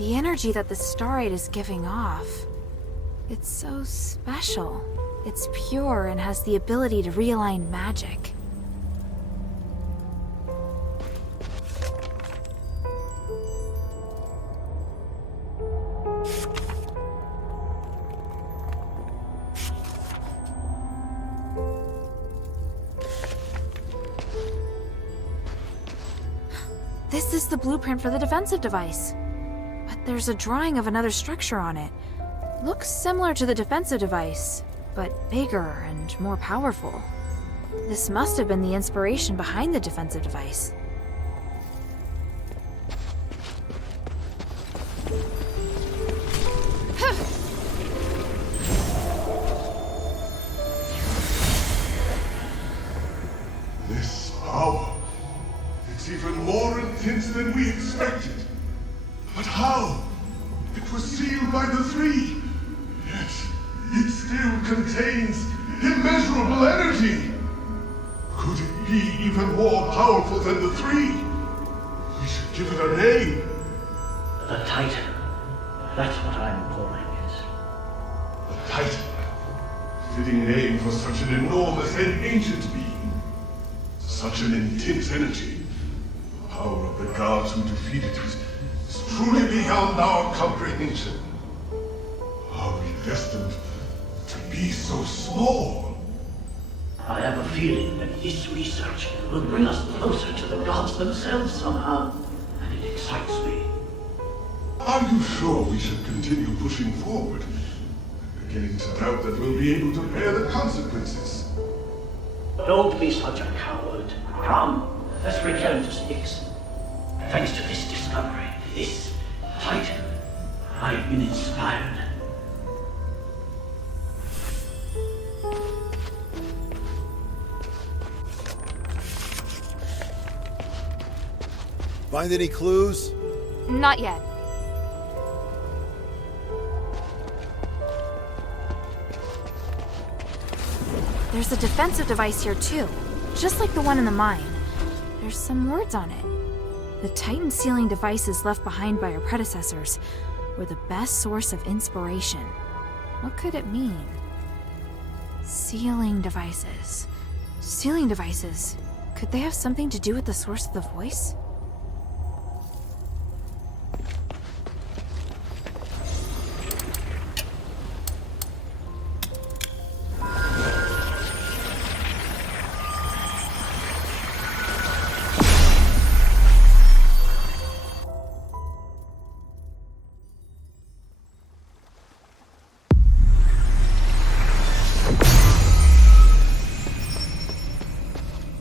The energy that the starite is giving off. It's so special. It's pure and has the ability to realign magic. This is the blueprint for the defensive device. But there's a drawing of another structure on it. Looks similar to the defensive device, but bigger and more powerful. This must have been the inspiration behind the defensive device. This power, it's even more intense than we expected. But how? It was sealed by the three. Yet, it still contains immeasurable energy. Could it be even more powerful than the three? We should give it a name. The Titan. That's what I'm calling it. The Titan. Fitting name for such an enormous and ancient being. Such an intense energy. The power of the gods who defeated it is truly beyond our comprehension. Are we destined to be so small? I have a feeling that this research will bring us closer to the gods themselves somehow, and it excites me. Are you sure we should continue pushing forward? I'm beginning to doubt that we'll be able to bear the consequences. Don't be such a coward. Come, let's return to Styx. Thanks to this discovery, this Titan, I've been inspired. Find any clues? Not yet. There's a defensive device here too, just like the one in the mine. There's some words on it. The Titan sealing devices left behind by our predecessors were the best source of inspiration. What could it mean? Sealing devices. Sealing devices. Could they have something to do with the source of the voice?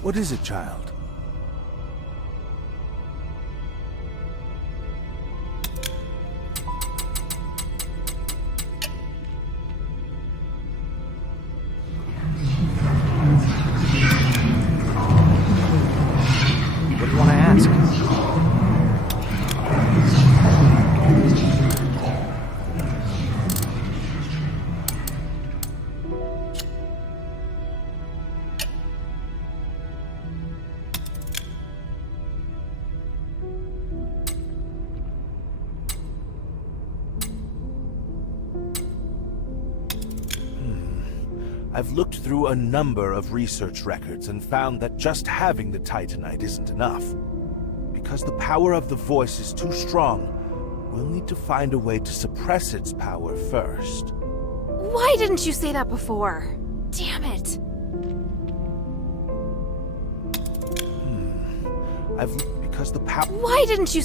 What is it, child? What do you want to ask? I've looked through a number of research records and found that just having the Titanite isn't enough. Because the power of the voice is too strong, we'll need to find a way to suppress its power first. Why didn't you say that before? Damn it. Because the power... Why didn't you...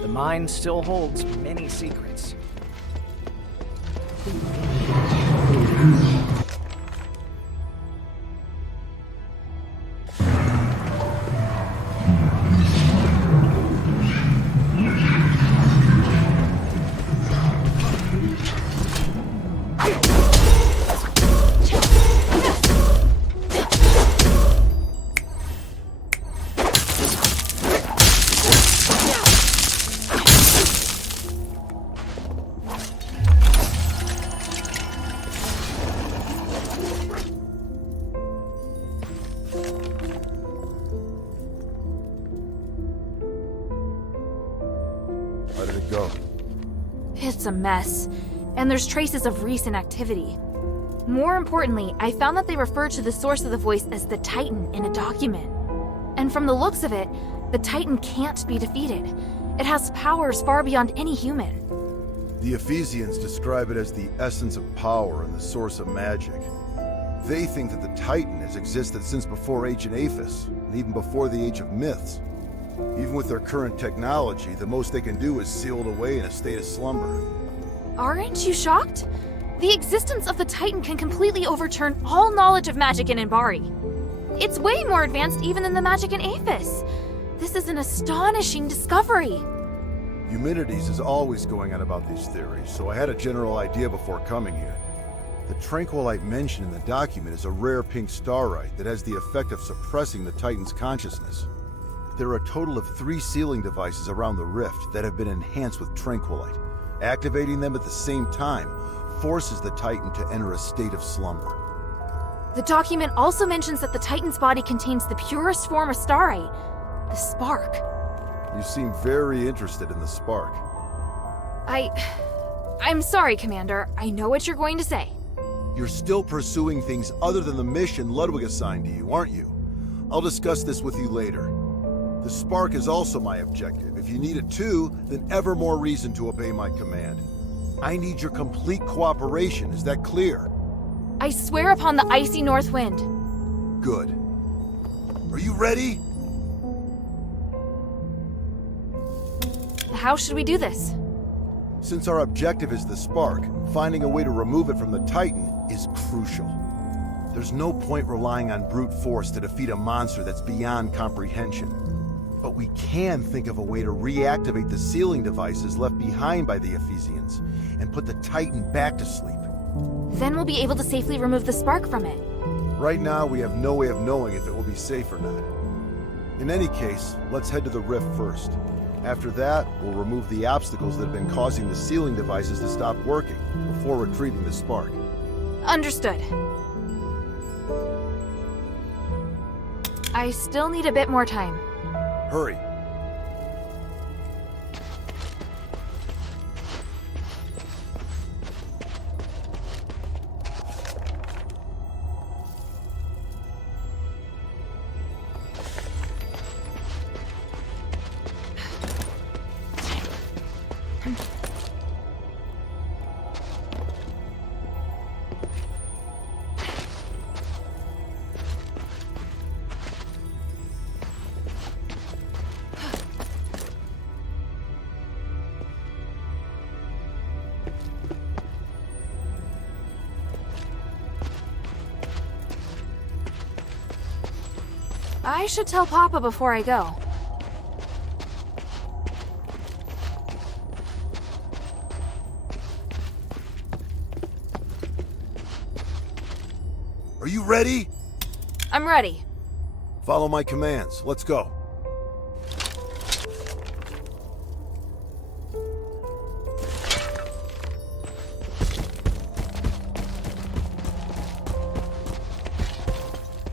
The mine still holds many secrets. How did it go? It's a mess, and there's traces of recent activity. More importantly, I found that they referred to the source of the voice as the Titan in a document. And from the looks of it, the Titan can't be defeated. It has powers far beyond any human. The Ephesians describe it as the essence of power and the source of magic. They think that the Titan has existed since before ancient Aphis, and even before the Age of Myths. Even with their current technology, the most they can do is seal it away in a state of slumber. Aren't you shocked? The existence of the Titan can completely overturn all knowledge of magic in Inbari. It's way more advanced even than the magic in Aphis. This is an astonishing discovery. Eumenides is always going on about these theories, so I had a general idea before coming here. The tranquilite mentioned in the document is a rare pink starite that has the effect of suppressing the Titan's consciousness. There are a total of 3 sealing devices around the rift that have been enhanced with tranquilite. Activating them at the same time forces the Titan to enter a state of slumber. The document also mentions that the Titan's body contains the purest form of starite, the spark. You seem very interested in the spark. I'm sorry, Commander. I know what you're going to say. You're still pursuing things other than the mission Ludwig assigned to you, aren't you? I'll discuss this with you later. The spark is also my objective. If you need it too, then ever more reason to obey my command. I need your complete cooperation, is that clear? I swear upon the icy north wind. Good. Are you ready? How should we do this? Since our objective is the spark, finding a way to remove it from the Titan is crucial. There's no point relying on brute force to defeat a monster that's beyond comprehension. But we can think of a way to reactivate the sealing devices left behind by the Ephesians and put the Titan back to sleep. Then we'll be able to safely remove the spark from it. Right now, we have no way of knowing if it will be safe or not. In any case, let's head to the rift first. After that, we'll remove the obstacles that have been causing the sealing devices to stop working before retrieving the spark. Understood. I still need a bit more time. Hurry. I should tell Papa before I go. Are you ready? I'm ready. Follow my commands. Let's go.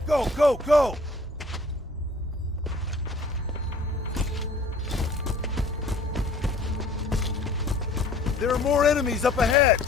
Go, go, go! There are more enemies up ahead!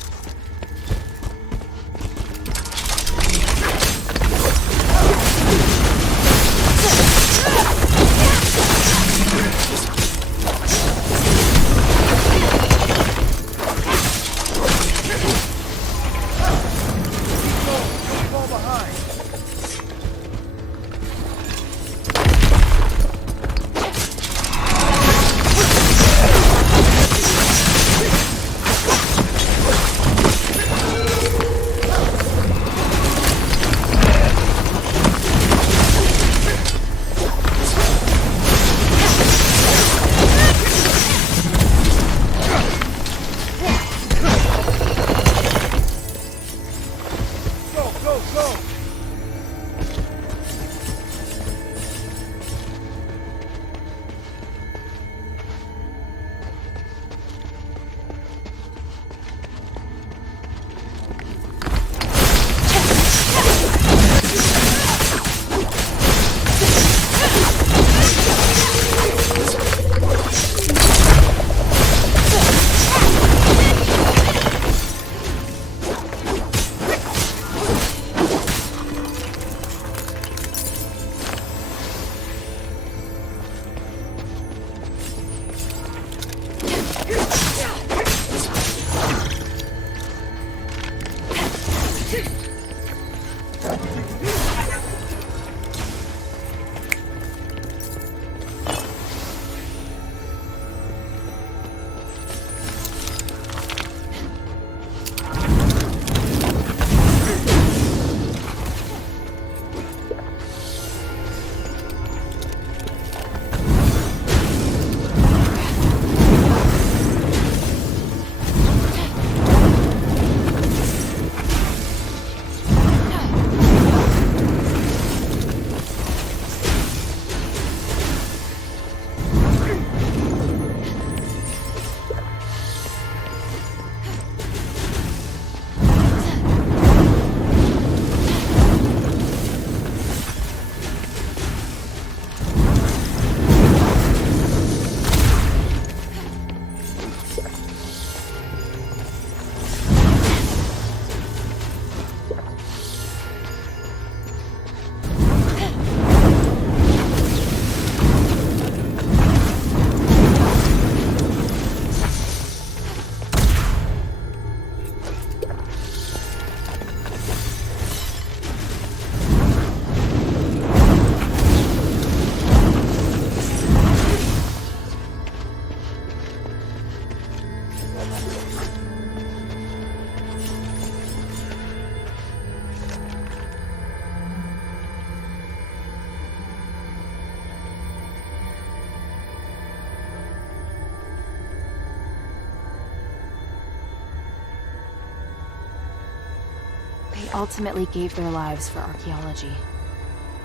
They ultimately gave their lives for archaeology.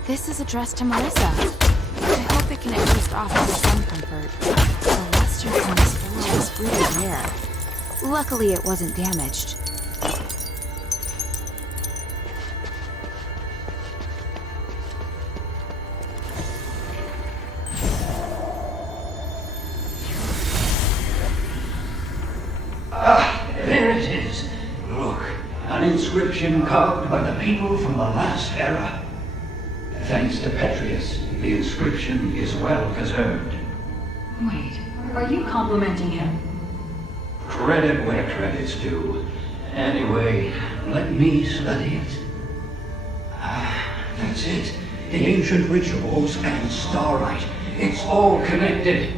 This is addressed to Melissa. I hope it can at least offer some comfort. The luster from this world is really rare. Luckily, it wasn't damaged. There it is. Look, an inscription carved by the people from the last era. Thanks to Petrius, the inscription is well preserved. Wait, are you complimenting him? Credit where credit's due. Anyway, let me study it. That's it. The ancient rituals and starlight. It's all connected.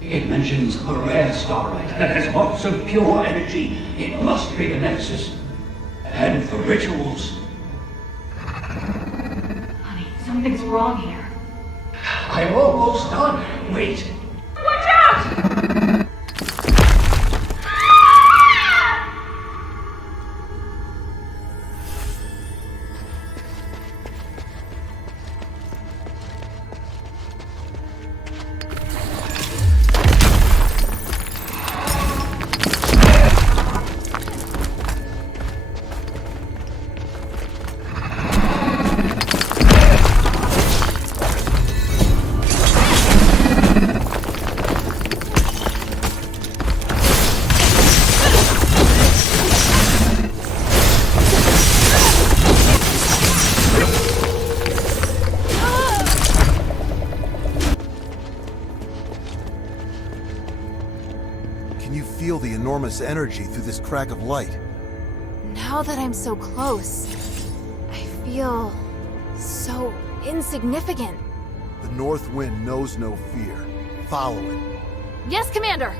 It mentions a rare starlight that has lots of pure energy. It must be the Nexus. And the rituals. Honey, something's wrong here. I'm almost done. Wait. Watch out! Can you feel the enormous energy through this crack of light? Now that I'm so close, I feel so insignificant. The North Wind knows no fear. Follow it. Yes, Commander!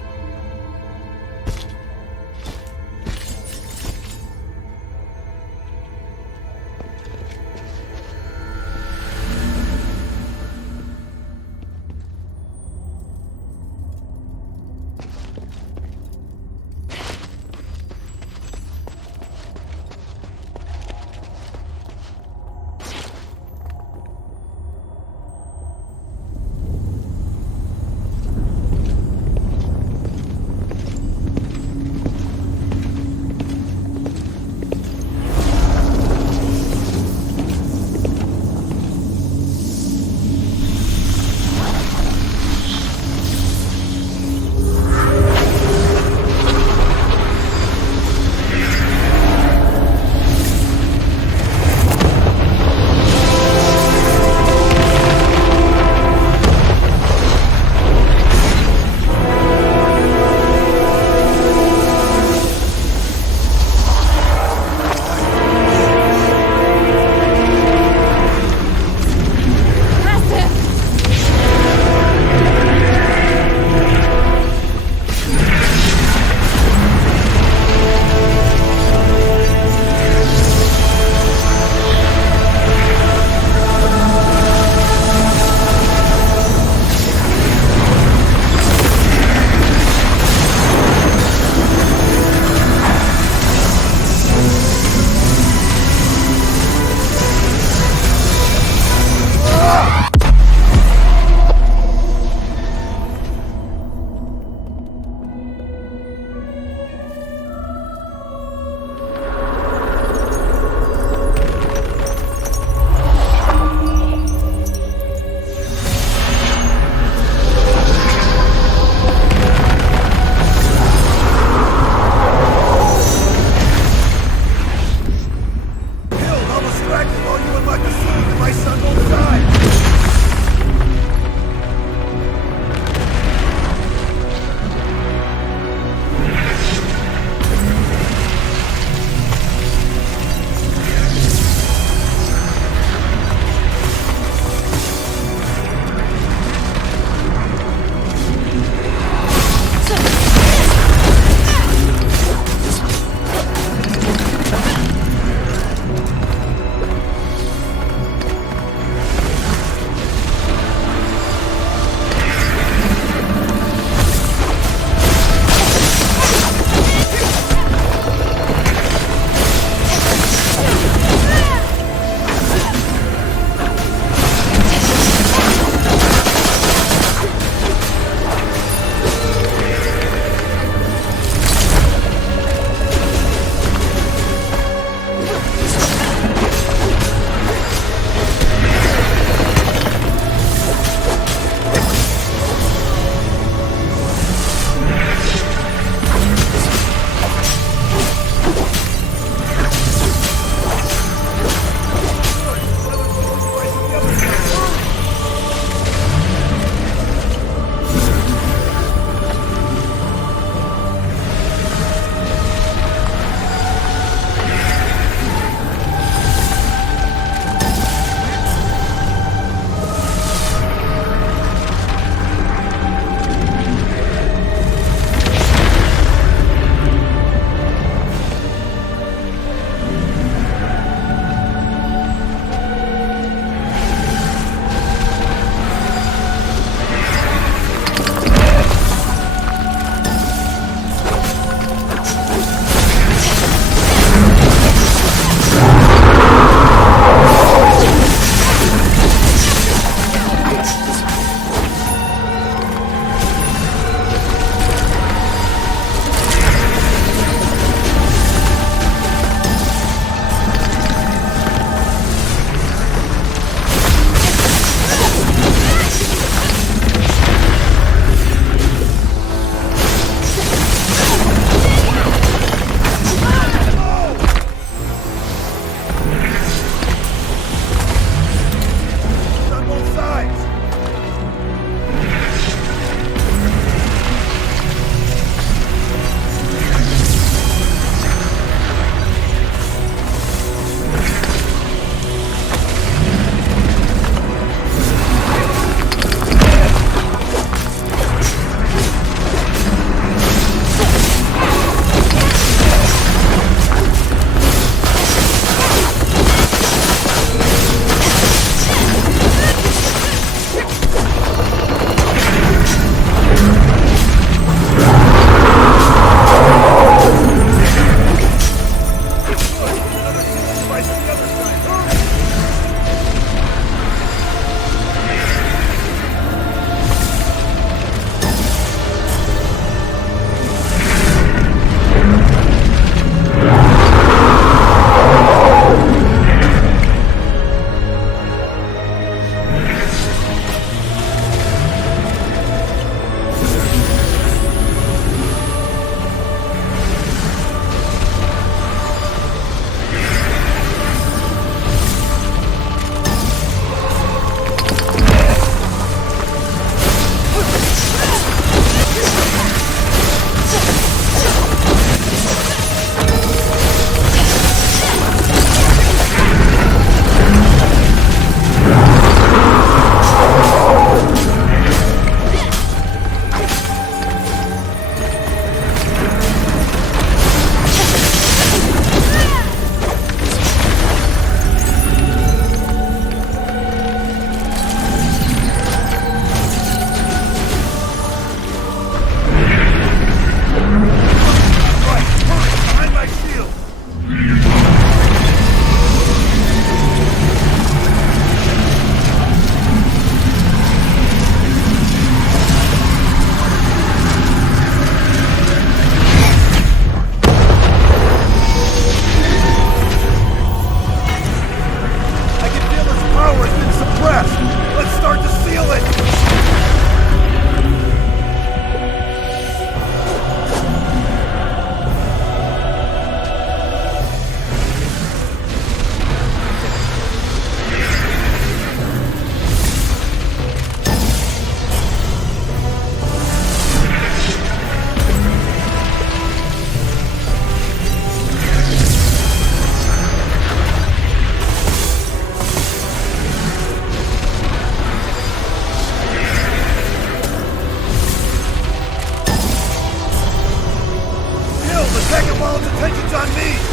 All its attention's on me!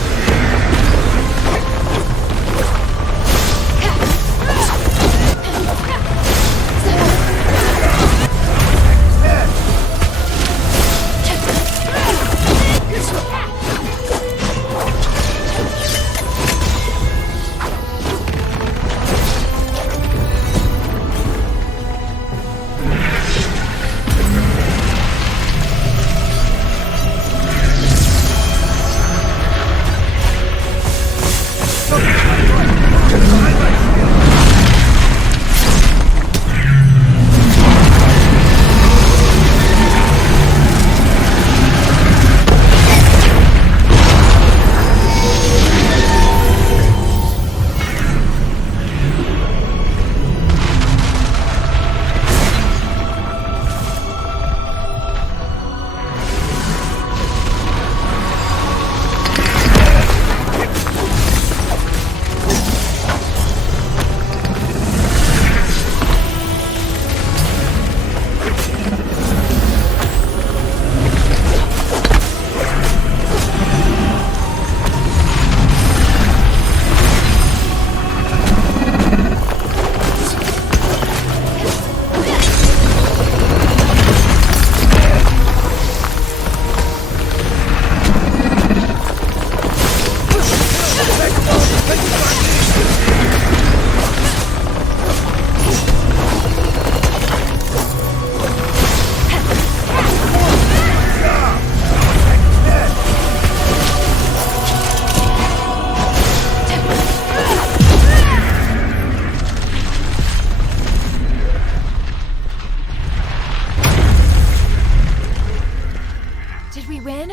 We win?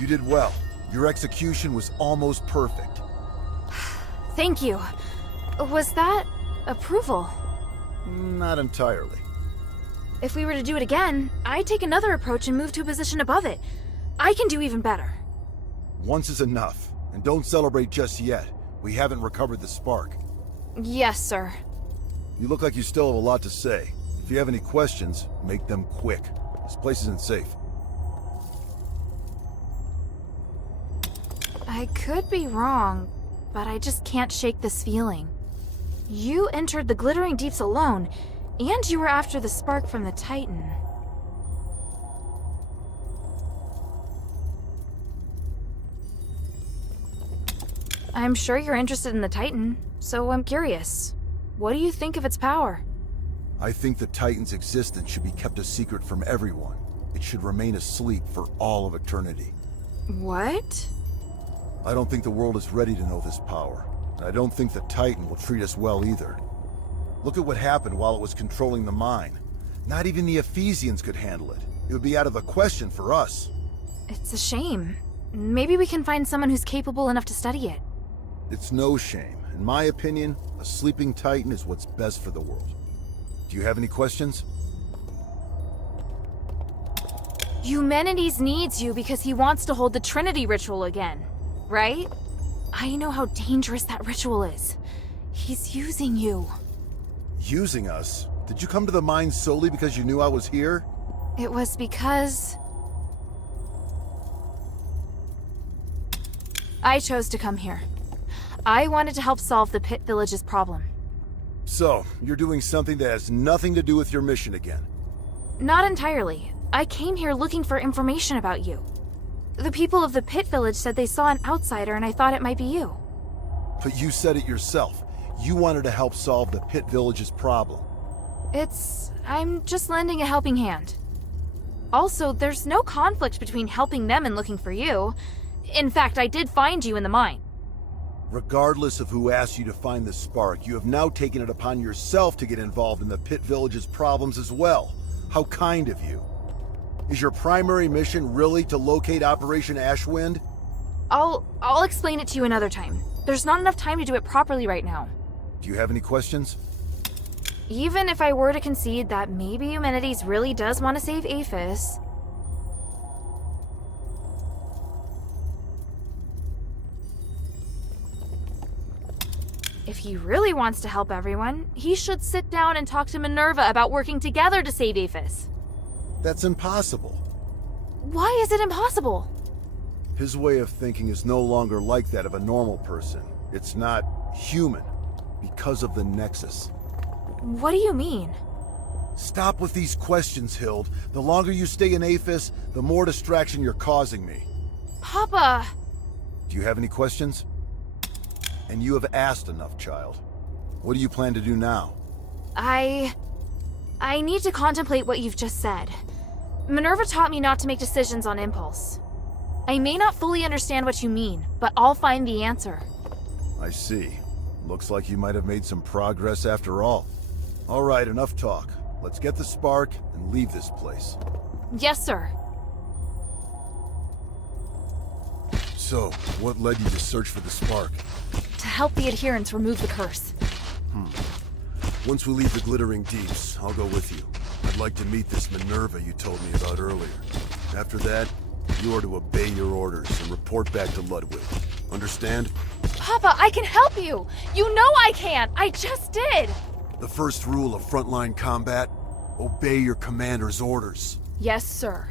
You did well. Your execution was almost perfect. Thank you. Was that approval? Not entirely. If we were to do it again, I'd take another approach and move to a position above it. I can do even better. Once is enough, and don't celebrate just yet. We haven't recovered the spark. Yes, sir. You look like you still have a lot to say. If you have any questions, make them quick. This place isn't safe. I could be wrong, but I just can't shake this feeling. You entered the Glittering Deeps alone, and you were after the spark from the Titan. I'm sure you're interested in the Titan, so I'm curious. What do you think of its power? I think the Titan's existence should be kept a secret from everyone. It should remain asleep for all of eternity. What? I don't think the world is ready to know this power. And I don't think the Titan will treat us well either. Look at what happened while it was controlling the mine. Not even the Ephesians could handle it. It would be out of the question for us. It's a shame. Maybe we can find someone who's capable enough to study it. It's no shame. In my opinion, a sleeping Titan is what's best for the world. Do you have any questions? Eumenides needs you because he wants to hold the Trinity ritual again, right? I know how dangerous that ritual is. He's using you. Using us? Did you come to the mine solely because you knew I was here? It was because... I chose to come here. I wanted to help solve the Pit Village's problem. So, you're doing something that has nothing to do with your mission again. Not entirely. I came here looking for information about you. The people of the Pit Village said they saw an outsider and I thought it might be you. But you said it yourself. You wanted to help solve the Pit Village's problem. I'm just lending a helping hand. Also, there's no conflict between helping them and looking for you. In fact, I did find you in the mine. Regardless of who asked you to find the spark, you have now taken it upon yourself to get involved in the Pit Village's problems as well. How kind of you. Is your primary mission really to locate Operation Ashwind? I'll explain it to you another time. There's not enough time to do it properly right now. Do you have any questions? Even if I were to concede that maybe Eumenides really does want to save Aphis... If he really wants to help everyone, he should sit down and talk to Minerva about working together to save Aphis. That's impossible. Why is it impossible? His way of thinking is no longer like that of a normal person. It's not human, because of the Nexus. What do you mean? Stop with these questions, Hild. The longer you stay in Aphis, the more distraction you're causing me. Papa! Do you have any questions? And you have asked enough, child. What do you plan to do now? I need to contemplate what you've just said. Minerva taught me not to make decisions on impulse. I may not fully understand what you mean, but I'll find the answer. I see. Looks like you might have made some progress after all. All right, enough talk. Let's get the spark and leave this place. Yes, sir. So, what led you to search for the spark? To help the adherents remove the curse. Once we leave the glittering deeps, I'll go with you. I'd like to meet this Minerva you told me about earlier. After that, you are to obey your orders and report back to Ludwig. Understand? Papa, I can help you! You know I can! I just did! The first rule of frontline combat? Obey your commander's orders. Yes, sir.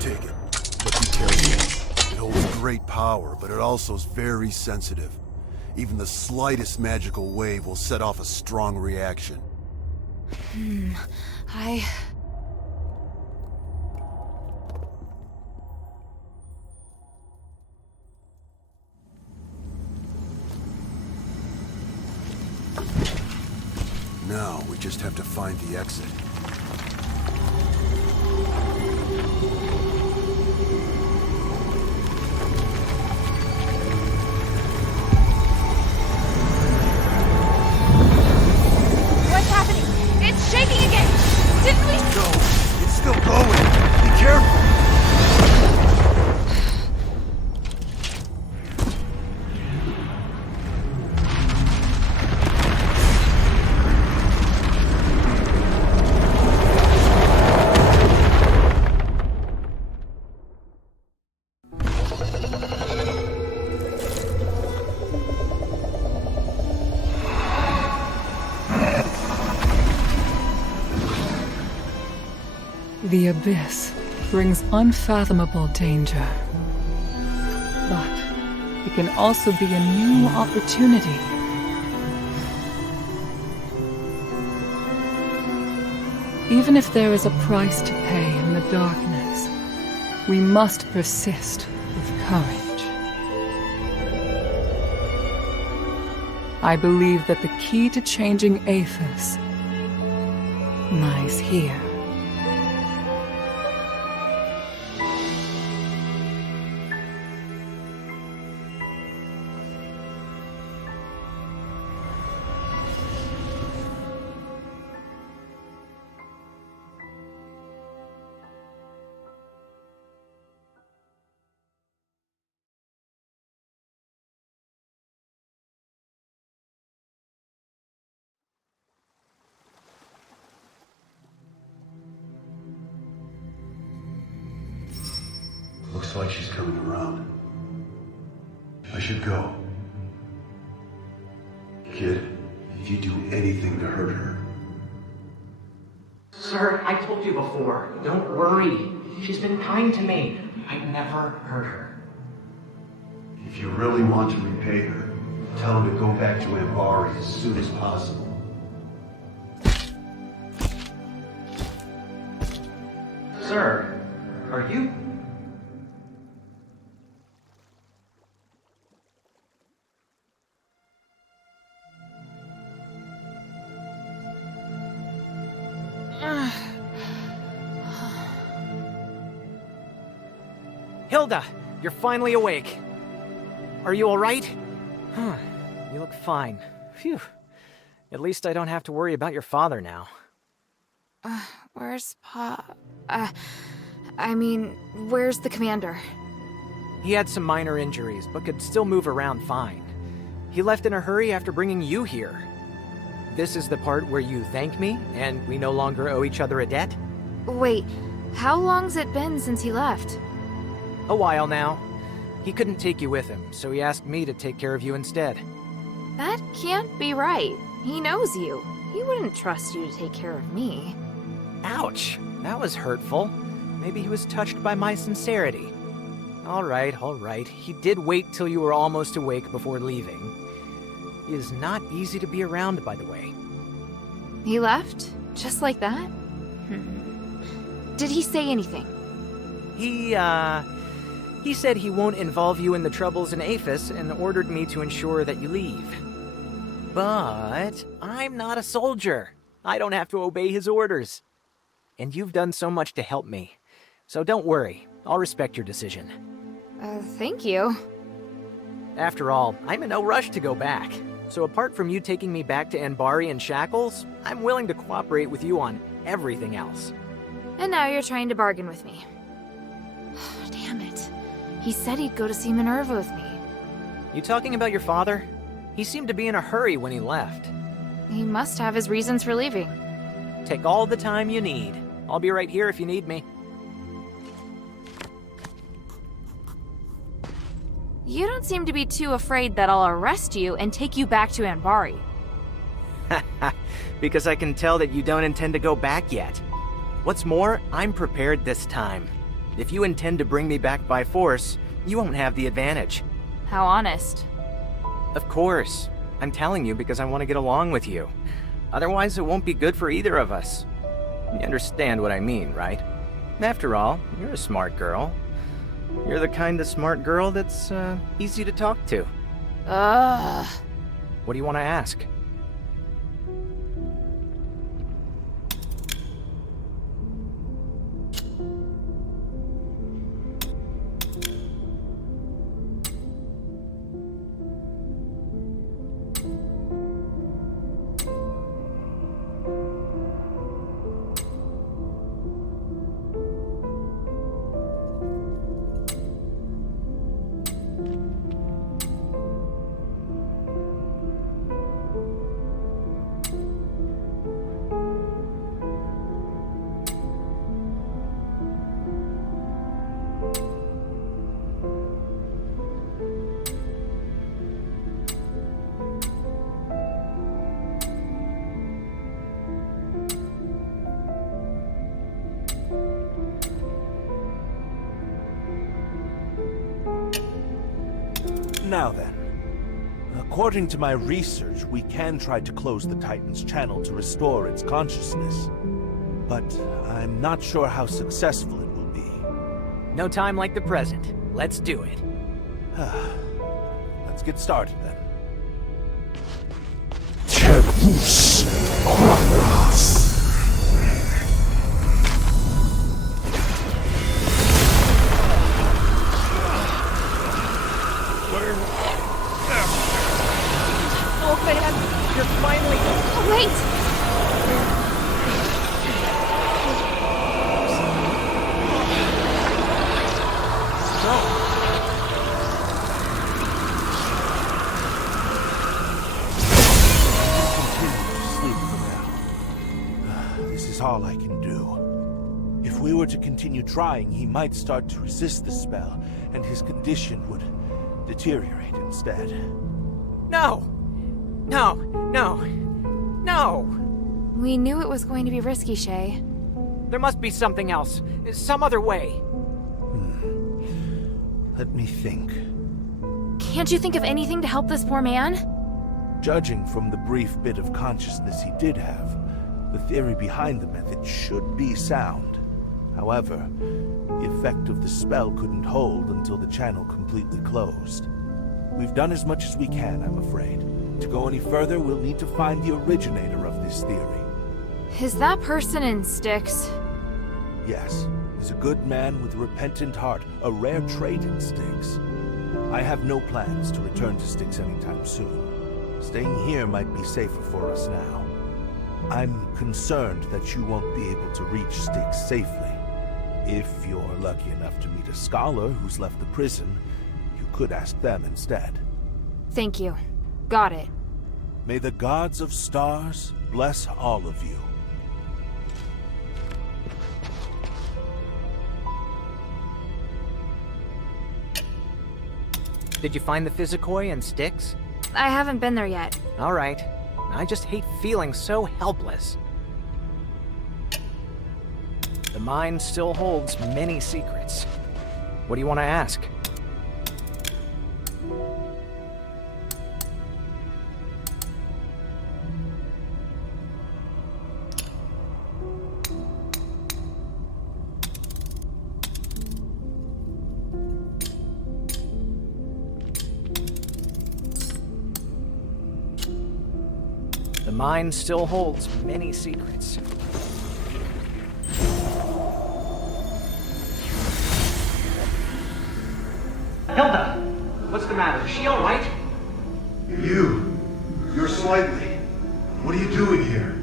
Take it, but be careful. It holds great power, but it also is very sensitive. Even the slightest magical wave will set off a strong reaction. Now, we just have to find the exit. What's happening? It's shaking again! Didn't we... No, it's still going. Be careful. The abyss brings unfathomable danger. But it can also be a new opportunity. Even if there is a price to pay in the darkness, we must persist with courage. I believe that the key to changing Aphis lies here. Looks like she's coming around. I should go. Kid, if you do anything to hurt her... Sir, I told you before, don't worry. She's been kind to me. I never hurt her. If you really want to repay her, tell her to go back to Ambari as soon as possible. Sir, are you... Hilda, you're finally awake. Are you all right? You look fine. Phew. At least I don't have to worry about your father now. Where's where's the commander? He had some minor injuries, but could still move around fine. He left in a hurry after bringing you here. this is the part where you thank me, and we no longer owe each other a debt? Wait, how long's it been since he left? A while now. He couldn't take you with him, so he asked me to take care of you instead. That can't be right. He knows you. He wouldn't trust you to take care of me. Ouch! That was hurtful. Maybe he was touched by my sincerity. All right. He did wait till you were almost awake before leaving. He is not easy to be around, by the way. He left? Just like that? Did he say anything? He said he won't involve you in the troubles in Aphis and ordered me to ensure that you leave. But I'm not a soldier. I don't have to obey his orders. And you've done so much to help me. So don't worry. I'll respect your decision. Thank you. After all, I'm in no rush to go back. So apart from you taking me back to Anbari in shackles, I'm willing to cooperate with you on everything else. And now you're trying to bargain with me. Damn it. He said he'd go to see Minerva with me. You talking about your father? He seemed to be in a hurry when he left. He must have his reasons for leaving. Take all the time you need. I'll be right here if you need me. You don't seem to be too afraid that I'll arrest you and take you back to Anbari. Because I can tell that you don't intend to go back yet. What's more, I'm prepared this time. If you intend to bring me back by force, you won't have the advantage. How honest. Of course. I'm telling you because I want to get along with you. Otherwise, it won't be good for either of us. You understand what I mean, right? After all, you're a smart girl. You're the kind of smart girl that's, easy to talk to. What do you want to ask? Now then, according to my research, we can try to close the Titan's channel to restore its consciousness. But I'm not sure how successful it will be. No time like the present. Let's do it. Let's get started then. Oh man, you're finally... Oh, wait! This is all I can do. If we were to continue trying, he might start to resist the spell, and his condition would deteriorate instead. No! No! No! No! We knew it was going to be risky, Shay. There must be something else. Some other way. Let me think. Can't you think of anything to help this poor man? Judging from the brief bit of consciousness he did have, the theory behind the method should be sound. However, the effect of the spell couldn't hold until the channel completely closed. We've done as much as we can, I'm afraid. To go any further, we'll need to find the originator of this theory. Is that person in Styx? Yes, he's a good man with a repentant heart, a rare trait in Styx. I have no plans to return to Styx anytime soon. Staying here might be safer for us now. I'm concerned that you won't be able to reach Styx safely. If you're lucky enough to meet a scholar who's left the prison, you could ask them instead. Thank you. Got it. May the gods of stars bless all of you. Did you find the Physicoi and Styx? I haven't been there yet. All right. I just hate feeling so helpless. The mind still holds many secrets. What do you want to ask? The mind still holds many secrets. Hilda! What's the matter? Is she alright? You're slightly. What are you doing here?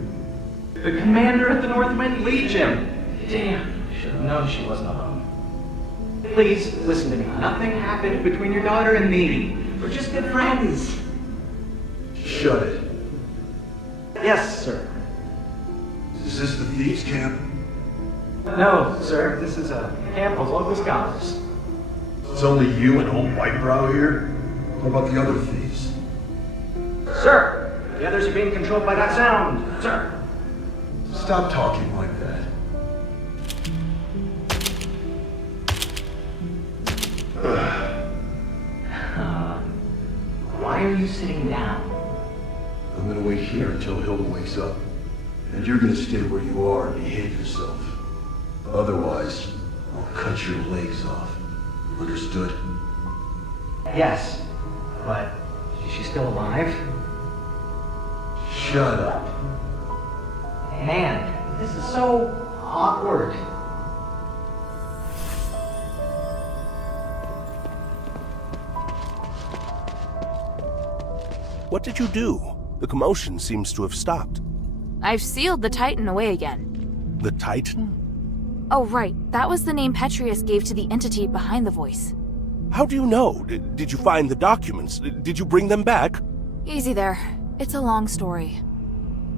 The commander at the Northwind Legion! Damn, should have known she wasn't alone. Please, listen to me. Nothing happened between your daughter and me. We're just good friends. Shut it. Yes, sir. Is this the thieves' camp? No, sir. This is a camp of local scholars. It's only you and old Whitebrow here? What about the other thieves? Sir! The others are being controlled by that sound, sir. Stop talking like that. Why are you sitting down? I'm gonna wait here until Hilda wakes up. And you're gonna stay where you are and behave yourself. Otherwise, I'll cut your legs off. Understood? Yes, but is she still alive? Shut up. Man, this is so awkward. What did you do? The commotion seems to have stopped. I've sealed the Titan away again. The Titan? Oh, right. That was the name Petrius gave to the entity behind the voice. How do you know? Did you find the documents? Did you bring them back? Easy there. It's a long story.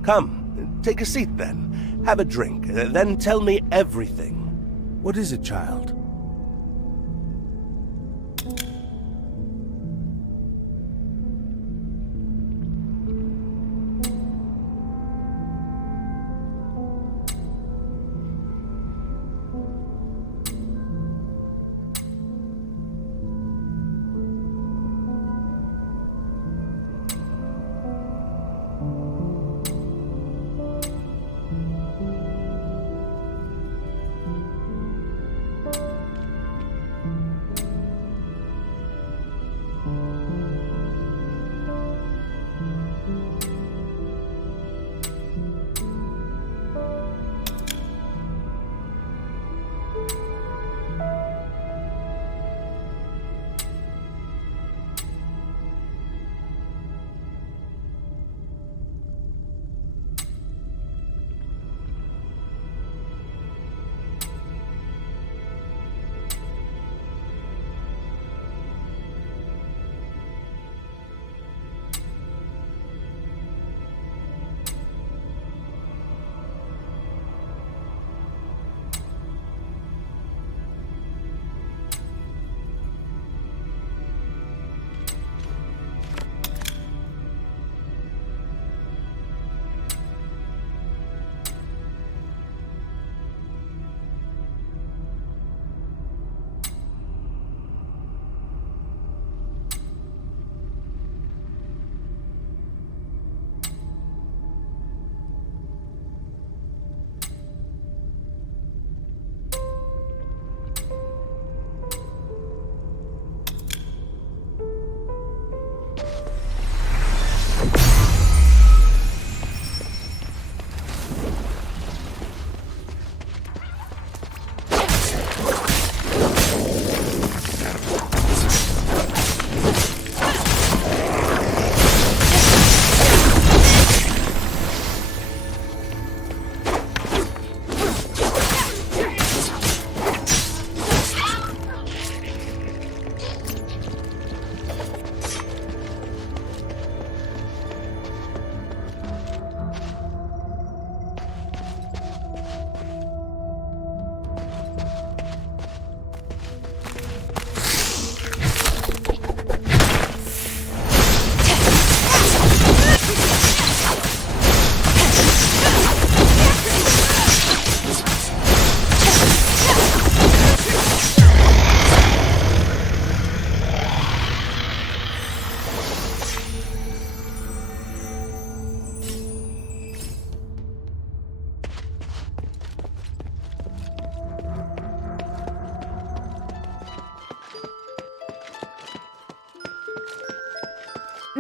Come, take a seat then. Have a drink, then tell me everything. What is it, child?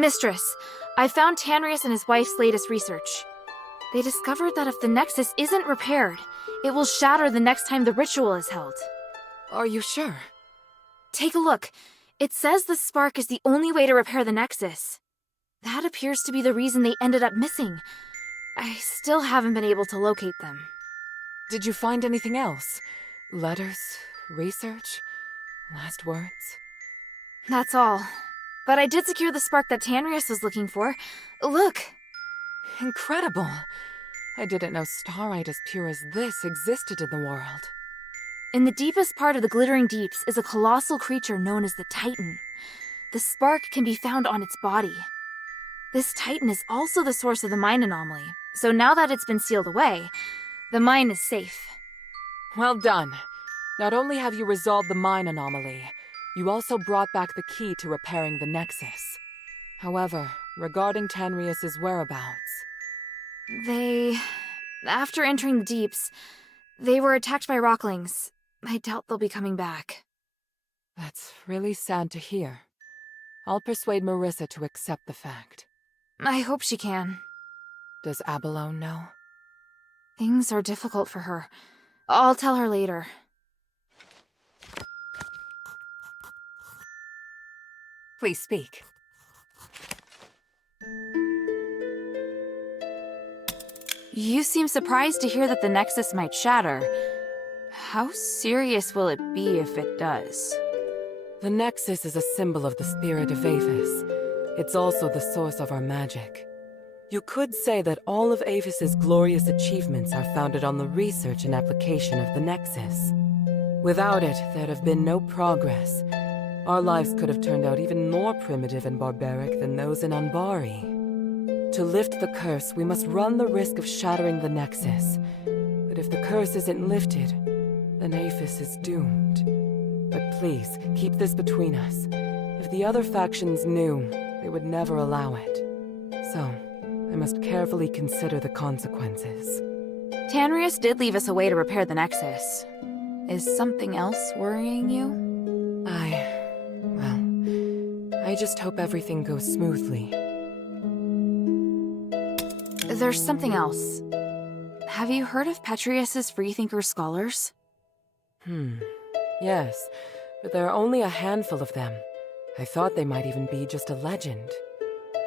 Mistress, I found Tanrius and his wife's latest research. They discovered that if the Nexus isn't repaired, it will shatter the next time the ritual is held. Are you sure? Take a look. It says the spark is the only way to repair the Nexus. That appears to be the reason they ended up missing. I still haven't been able to locate them. Did you find anything else? Letters? Research? Last words? That's all. But I did secure the spark that Tanrius was looking for. Look! Incredible! I didn't know starite as pure as this existed in the world. In the deepest part of the Glittering Deeps is a colossal creature known as the Titan. The spark can be found on its body. This Titan is also the source of the mine anomaly, so now that it's been sealed away, the mine is safe. Well done. Not only have you resolved the mine anomaly, you also brought back the key to repairing the Nexus. However, regarding Tanrius's whereabouts... After entering the deeps, they were attacked by rocklings. I doubt they'll be coming back. That's really sad to hear. I'll persuade Marissa to accept the fact. I hope she can. Does Abalone know? Things are difficult for her. I'll tell her later. Please speak. You seem surprised to hear that the Nexus might shatter. How serious will it be if it does? The Nexus is a symbol of the spirit of Aphis. It's also the source of our magic. You could say that all of Aphis's glorious achievements are founded on the research and application of the Nexus. Without it, there'd have been no progress. Our lives could have turned out even more primitive and barbaric than those in Anbari. To lift the curse, we must run the risk of shattering the Nexus. But if the curse isn't lifted, then Aphis is doomed. But please, keep this between us. If the other factions knew, they would never allow it. So, I must carefully consider the consequences. Tanrius did leave us a way to repair the Nexus. Is something else worrying you? I just hope everything goes smoothly. There's something else. Have you heard of Petrius's Freethinker scholars? Yes, but there are only a handful of them. I thought they might even be just a legend.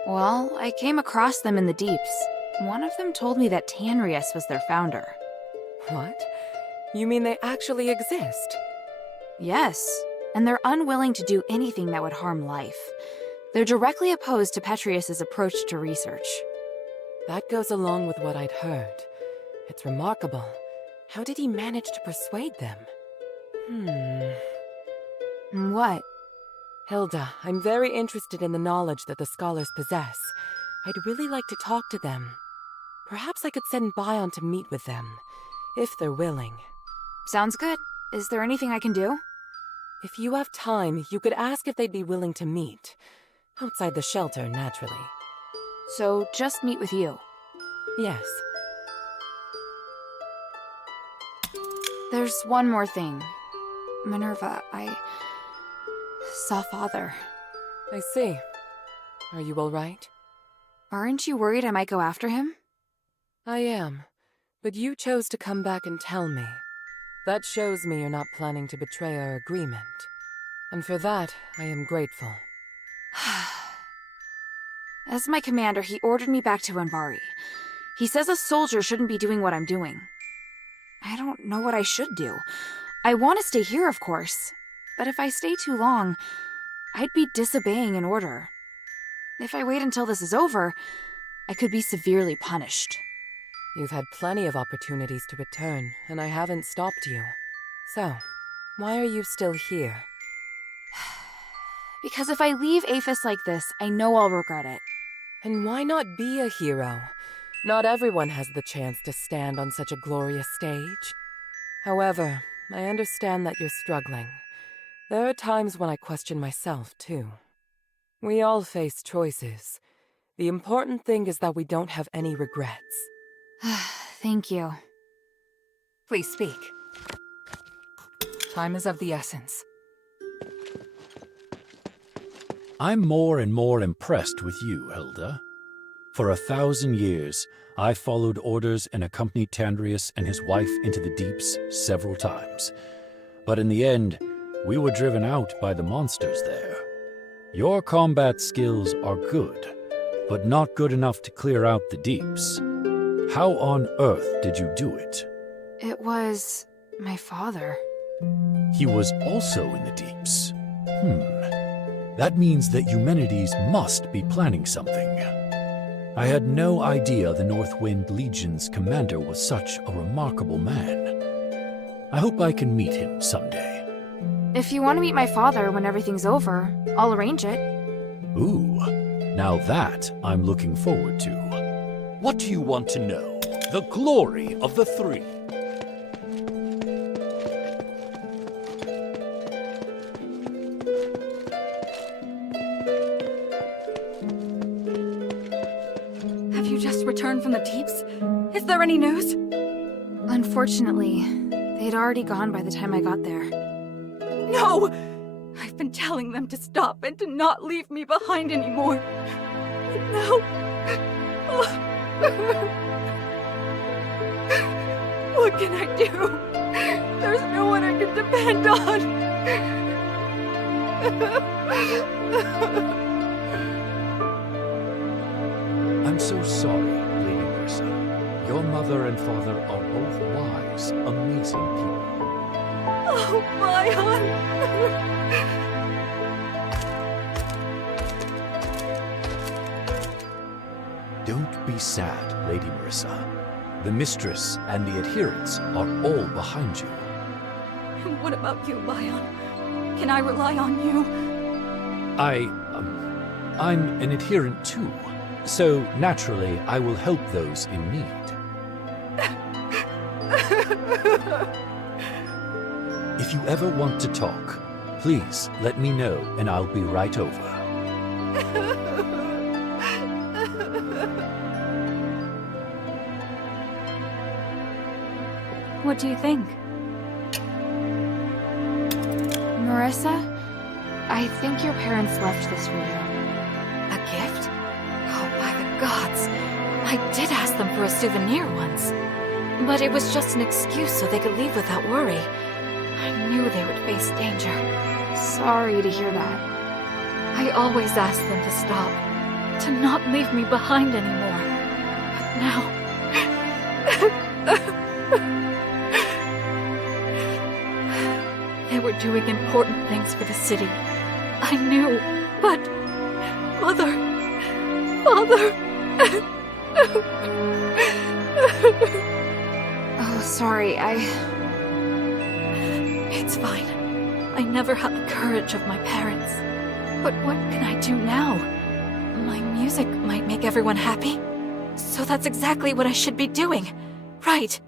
Well, I came across them in the Deeps. One of them told me that Tanrius was their founder. What? You mean they actually exist? Yes, and they're unwilling to do anything that would harm life. They're directly opposed to Petrius's approach to research. That goes along with what I'd heard. It's remarkable. How did he manage to persuade them? What? Hilda, I'm very interested in the knowledge that the scholars possess. I'd really like to talk to them. Perhaps I could send Bion to meet with them, if they're willing. Sounds good. Is there anything I can do? If you have time, you could ask if they'd be willing to meet. Outside the shelter, naturally. So, just meet with you? Yes. There's one more thing. Minerva, I saw Father. I see. Are you all right? Aren't you worried I might go after him? I am. But you chose to come back and tell me. That shows me you're not planning to betray our agreement. And for that, I am grateful. As my commander, he ordered me back to Anbari. He says a soldier shouldn't be doing what I'm doing. I don't know what I should do. I want to stay here, of course. But if I stay too long, I'd be disobeying an order. If I wait until this is over, I could be severely punished. You've had plenty of opportunities to return, and I haven't stopped you. So, why are you still here? Because if I leave Aphis like this, I know I'll regret it. And why not be a hero? Not everyone has the chance to stand on such a glorious stage. However, I understand that you're struggling. There are times when I question myself, too. We all face choices. The important thing is that we don't have any regrets. Thank you. Please speak. Time is of the essence. I'm more and more impressed with you, Hilda. For 1,000 years, I followed orders and accompanied Tandrius and his wife into the deeps several times. But in the end, we were driven out by the monsters there. Your combat skills are good, but not good enough to clear out the deeps. How on earth did you do it? It was my father. He was also in the deeps. That means that Eumenides must be planning something. I had no idea the Northwind Legion's commander was such a remarkable man. I hope I can meet him someday. If you want to meet my father when everything's over, I'll arrange it. Ooh, now that I'm looking forward to. What do you want to know? The glory of the three. Have you just returned from the deeps? Is there any news? Unfortunately, they'd already gone by the time I got there. No! I've been telling them to stop and to not leave me behind anymore. But now... What can I do? There's no one I can depend on. I'm so sorry, Lady Marissa. Your mother and father are both wise, amazing people. Oh, Bion! Don't be sad, Lady Marissa. The Mistress and the Adherents are all behind you. And what about you, Bion? Can I rely on you? I'm an adherent too. So naturally, I will help those in need. If you ever want to talk, please let me know and I'll be right over. What do you think? Marissa, I think your parents left this for you. A gift? Oh, by the gods. I did ask them for a souvenir once. But it was just an excuse so they could leave without worry. I knew they would face danger. Sorry to hear that. I always asked them to stop. To not leave me behind anymore. But now... They were doing important things for the city. I knew, but... Mother... Father... Oh, sorry, It's fine. I never had the courage of my parents. But what can I do now? My music might make everyone happy. So that's exactly what I should be doing. Right.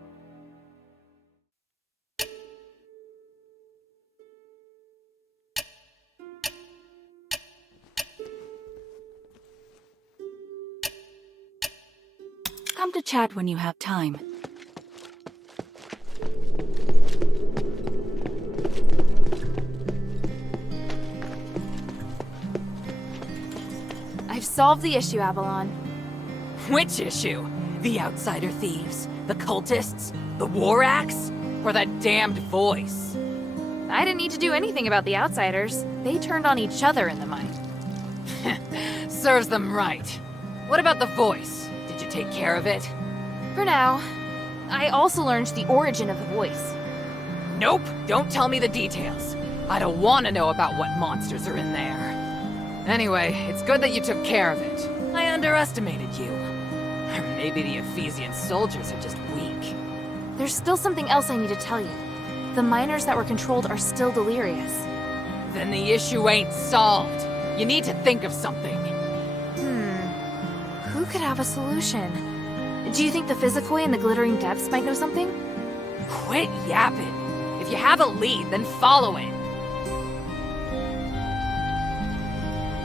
Come to chat when you have time. I've solved the issue, Avalon. Which issue? The outsider thieves? The cultists? The war axe? Or that damned voice? I didn't need to do anything about the outsiders. They turned on each other in the mine. Serves them right. What about the voice? Did you take care of it? For now. I also learned the origin of the voice. Nope, don't tell me the details. I don't want to know about what monsters are in there. Anyway, it's good that you took care of it. I underestimated you. Or maybe the Ephesian soldiers are just weak. There's still something else I need to tell you. The miners that were controlled are still delirious. Then the issue ain't solved. You need to think of something. Who could have a solution? Do you think the Physicoi and the Glittering Depths might know something? Quit yapping. If you have a lead, then follow it.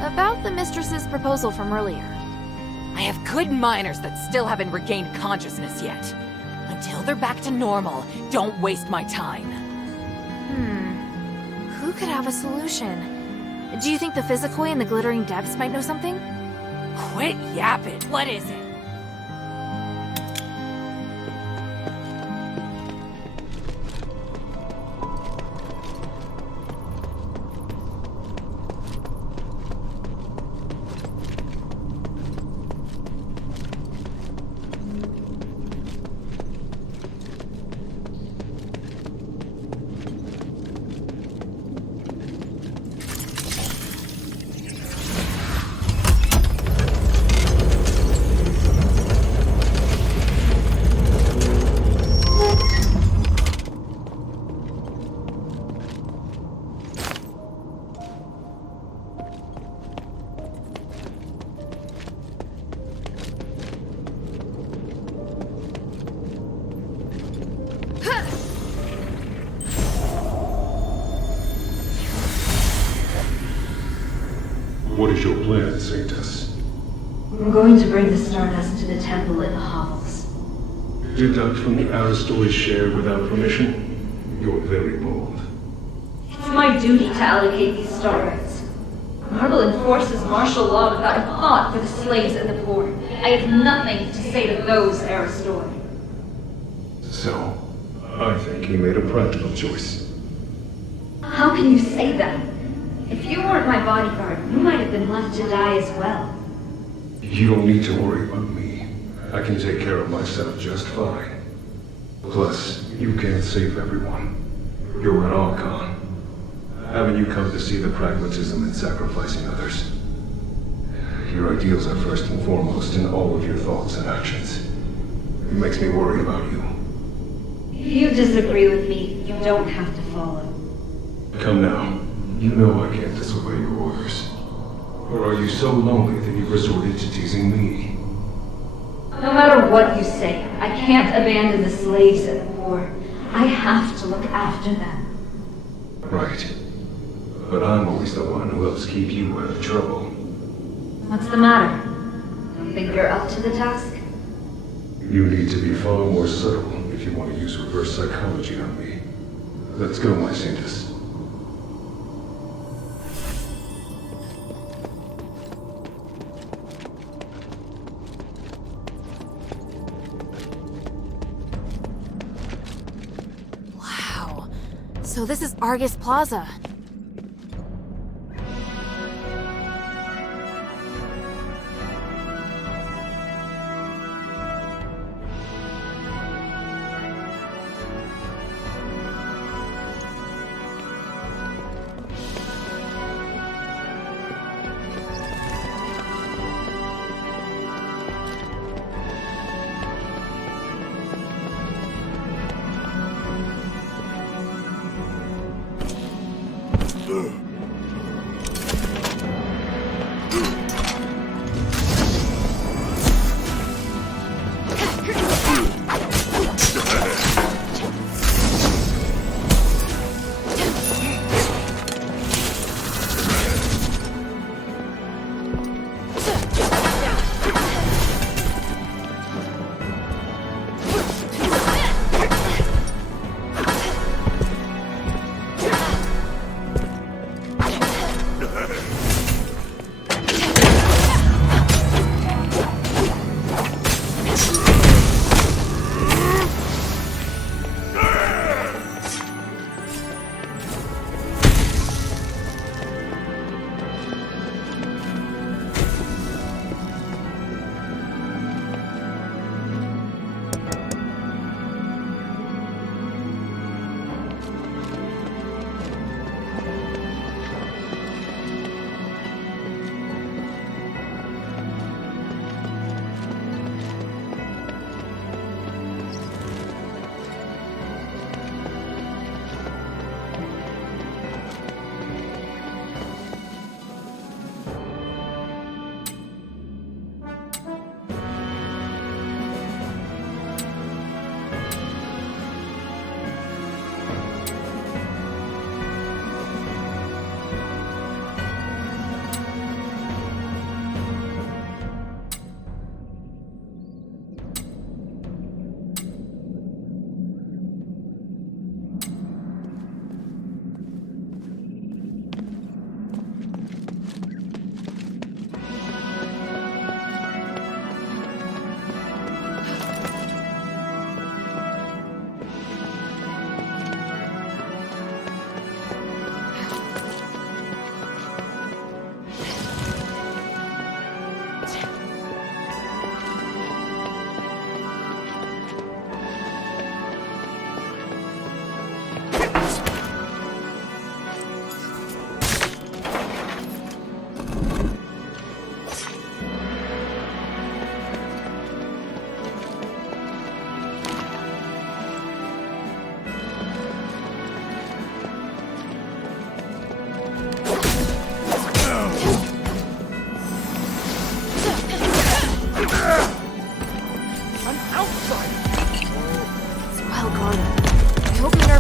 About the Mistress's proposal from earlier. I have good miners that still haven't regained consciousness yet. Until they're back to normal, don't waste my time. Who could have a solution? Do you think the Physicoi in the glittering depths might know something? Quit yapping. What is it? What is your plan, Sanctus? I'm going to bring the Stardust to the temple in the hovels. Deduct from the Asterigos share without permission? You're very bold. It's my duty to allocate these Stardust. Marble enforces martial law without a thought for the slaves and the poor. I have nothing to say to those Aristori. So, I think he made a practical choice. How can you say that? If you weren't my bodyguard, you might have been left to die as well. You don't need to worry about me. I can take care of myself just fine. Plus, you can't save everyone. You're an Archon. Haven't you come to see the pragmatism in sacrificing others? Your ideals are first and foremost in all of your thoughts and actions. It makes me worry about you. If you disagree with me, you don't have to follow. Come now. You know I can't disobey your orders. Or are you so lonely that you've resorted to teasing me? No matter what you say, I can't abandon the slaves and the poor. I have to look after them. Right. But I'm always the one who helps keep you out of trouble. What's the matter? Don't think you're up to the task? You need to be far more subtle if you want to use reverse psychology on me. Let's go, my Sanctus. So this is Argus Plaza.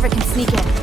Servant can sneak in.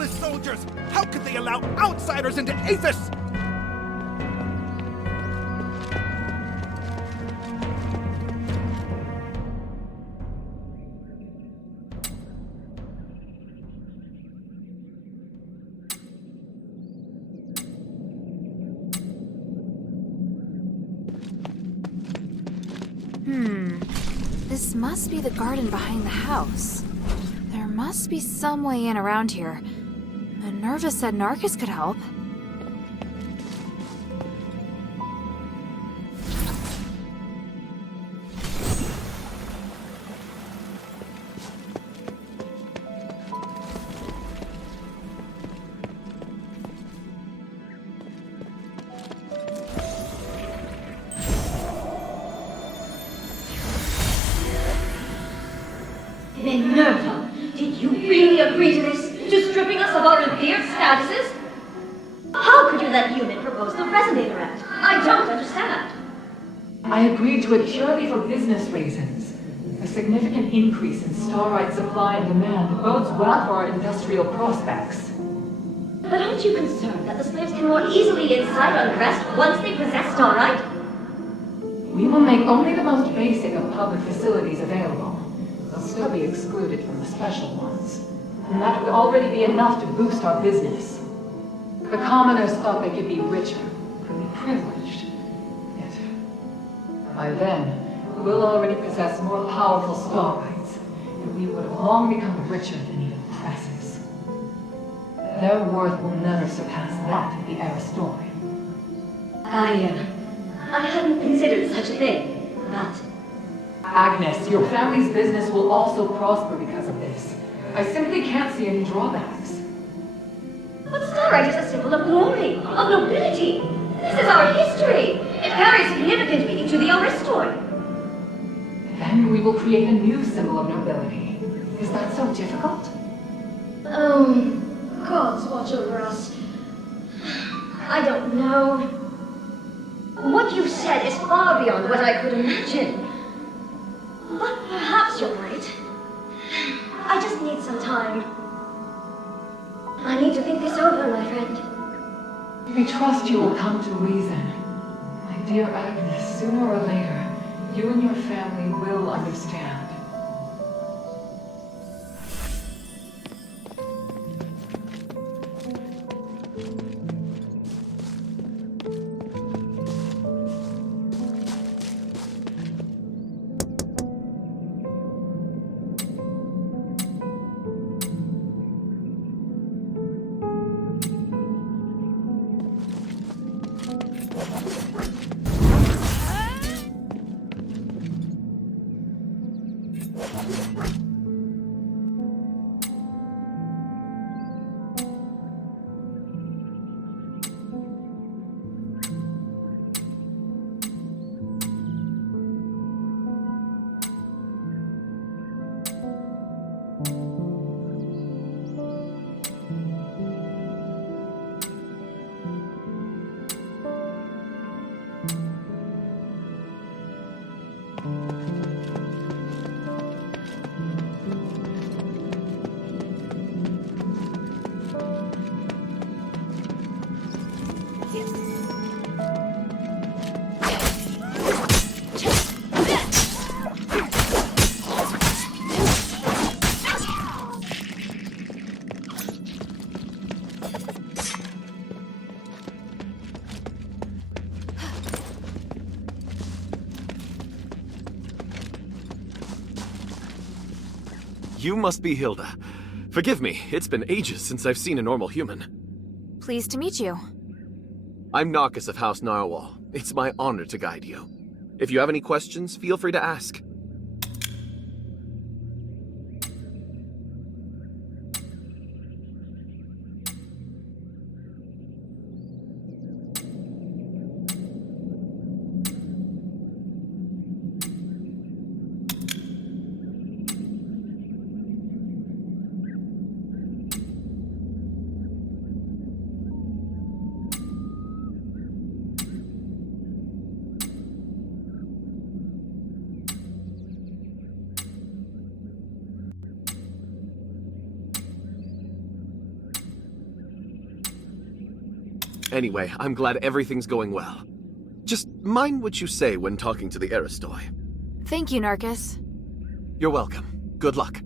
faithless soldiers! How could they allow outsiders into Aphis? This must be the garden behind the house. There must be some way in around here. Minerva said Narcus could help. Minerva, did you really agree to this? To stripping us of our revered statuses? How could you let human propose the Resonator Act? I don't understand. I agreed to it purely for business reasons. A significant increase in starite supply and demand bodes well for our industrial prospects. But aren't you concerned that the slaves can more easily incite unrest once they possess starite? We will make only the most basic of public facilities available. They'll still be excluded from the special ones. And that would already be enough to boost our business. The commoners thought they could be richer, could be privileged. Yet, by then, we'll already possess more powerful starites, and we would have long become richer than even presses. Their worth will never surpass that of the Aristori. I hadn't considered such a thing, but... Agnes, your family's business will also prosper because of this. I simply can't see any drawbacks. But starite is a symbol of glory, of nobility. This is our history. It carries significant meaning to the Aristoi. Then we will create a new symbol of nobility. Is that so difficult? Gods watch over us. I don't know. What you said is far beyond what I could imagine. But perhaps you're right. I just need some time. I need to think this over, my friend. We trust you will come to reason. My dear Agnes, sooner or later, you and your family will understand. You must be Hilda. Forgive me, it's been ages since I've seen a normal human. Pleased to meet you. I'm Narcus of House Narwhal. It's my honor to guide you. If you have any questions, feel free to ask. Anyway, I'm glad everything's going well. Just mind what you say when talking to the Aristoi. Thank you, Narcus. You're welcome. Good luck.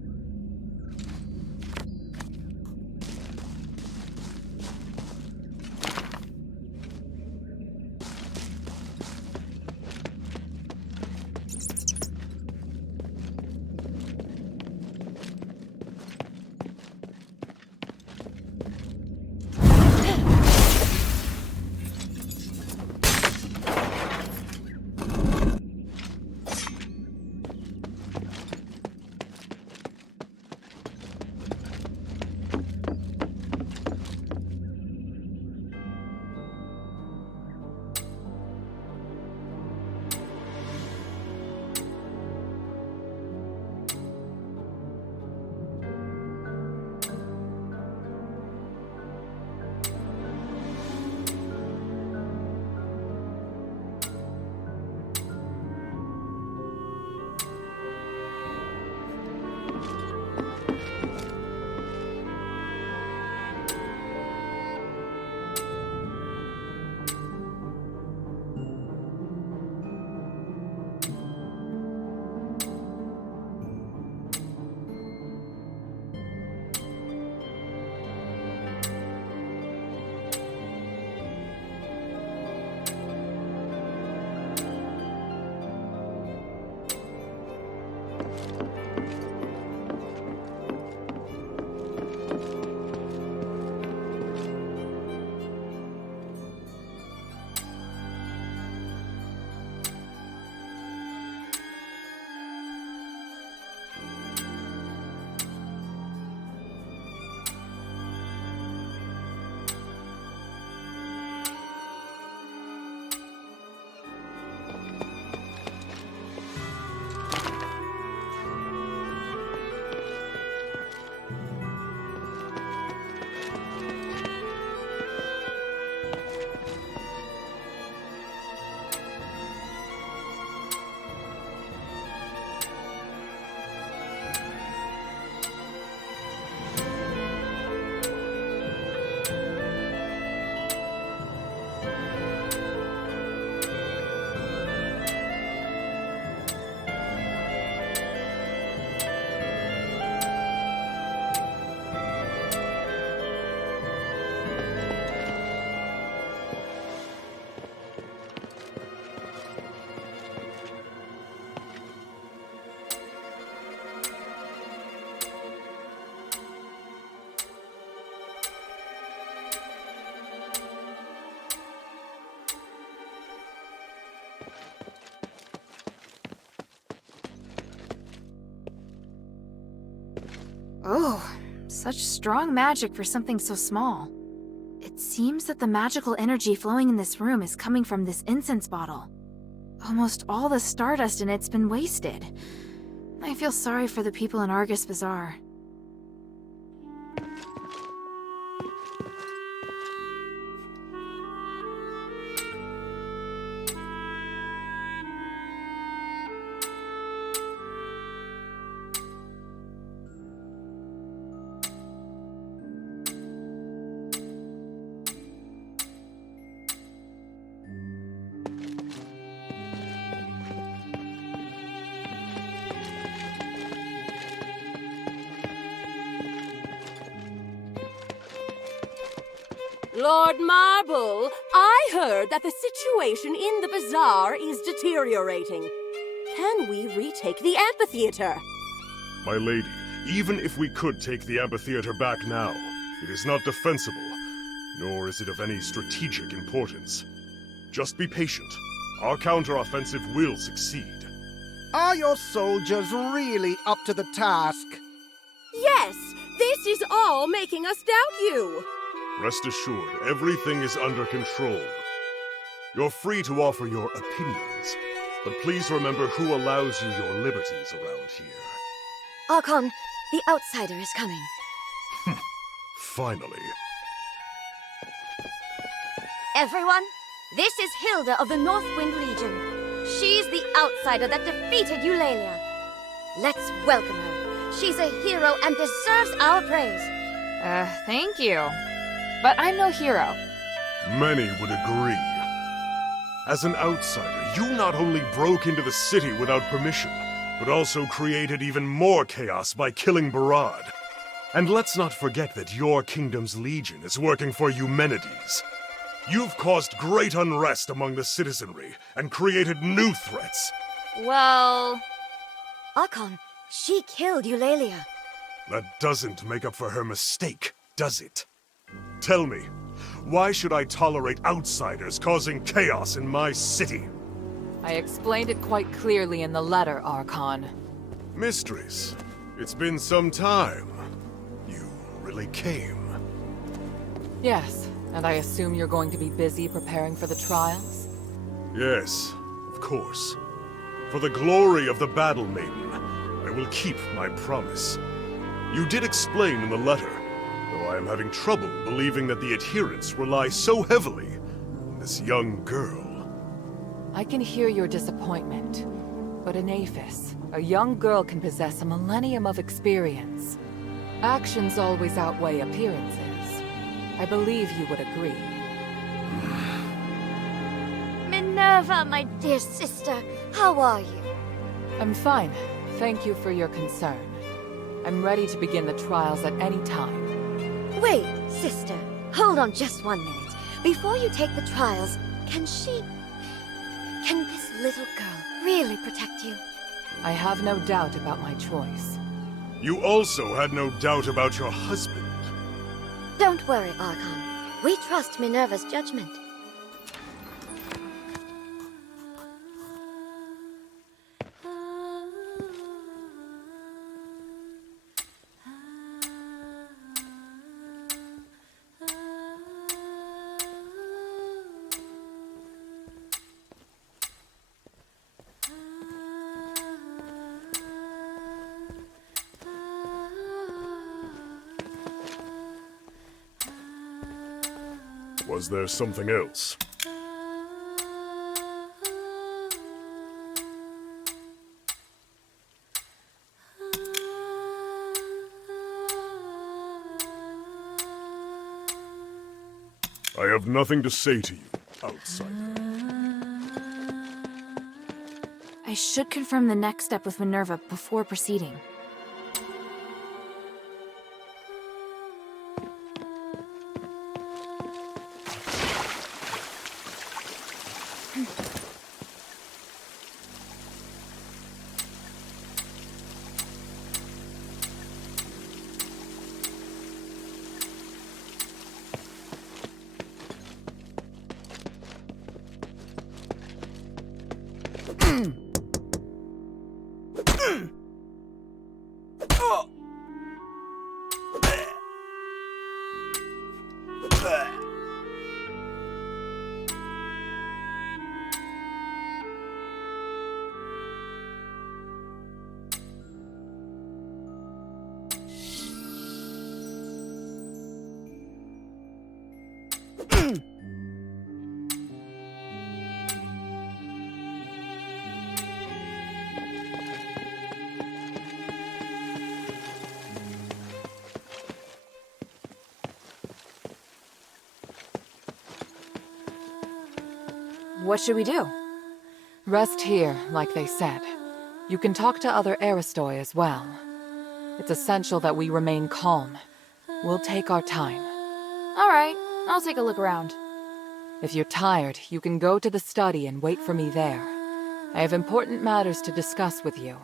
Oh, such strong magic for something so small. It seems that the magical energy flowing in this room is coming from this incense bottle. Almost all the stardust in it's been wasted. I feel sorry for the people in Argus Bazaar. Lord Marble, I heard that the situation in the bazaar is deteriorating. Can we retake the amphitheater? My lady, even if we could take the amphitheater back now, it is not defensible, nor is it of any strategic importance. Just be patient. Our counteroffensive will succeed. Are your soldiers really up to the task? Yes, this is all making us doubt you. Rest assured, everything is under control. You're free to offer your opinions, but please remember who allows you your liberties around here. Archon, the outsider is coming. Finally. Everyone, this is Hilda of the Northwind Legion. She's the outsider that defeated Eulalia. Let's welcome her. She's a hero and deserves our praise. Thank you. But I'm no hero. Many would agree. As an outsider, you not only broke into the city without permission, but also created even more chaos by killing Barad. And let's not forget that your kingdom's legion is working for Eumenides. You've caused great unrest among the citizenry and created new threats. Well... Archon, she killed Eulalia. That doesn't make up for her mistake, does it? Tell me, why should I tolerate outsiders causing chaos in my city? I explained it quite clearly in the letter, Archon. Mistress, it's been some time. You really came. Yes, and I assume you're going to be busy preparing for the trials? Yes, of course. For the glory of the Battle Maiden, I will keep my promise. You did explain in the letter, though I am having trouble believing that the adherents rely so heavily on this young girl. I can hear your disappointment, but in Aphis, a young girl can possess a millennium of experience. Actions always outweigh appearances. I believe you would agree. Minerva, my dear sister, how are you? I'm fine. Thank you for your concern. I'm ready to begin the trials at any time. Wait, sister. Hold on just 1 minute. Before you take the trials, can this little girl really protect you? I have no doubt about my choice. You also had no doubt about your husband. Don't worry, Archon. We trust Minerva's judgment. Was there something else? I have nothing to say to you, outsider. I should confirm the next step with Minerva before proceeding. What should we do? Rest here, like they said. You can talk to other Aristoi as well. It's essential that we remain calm. We'll take our time. All right, I'll take a look around. If you're tired, you can go to the study and wait for me there. I have important matters to discuss with you.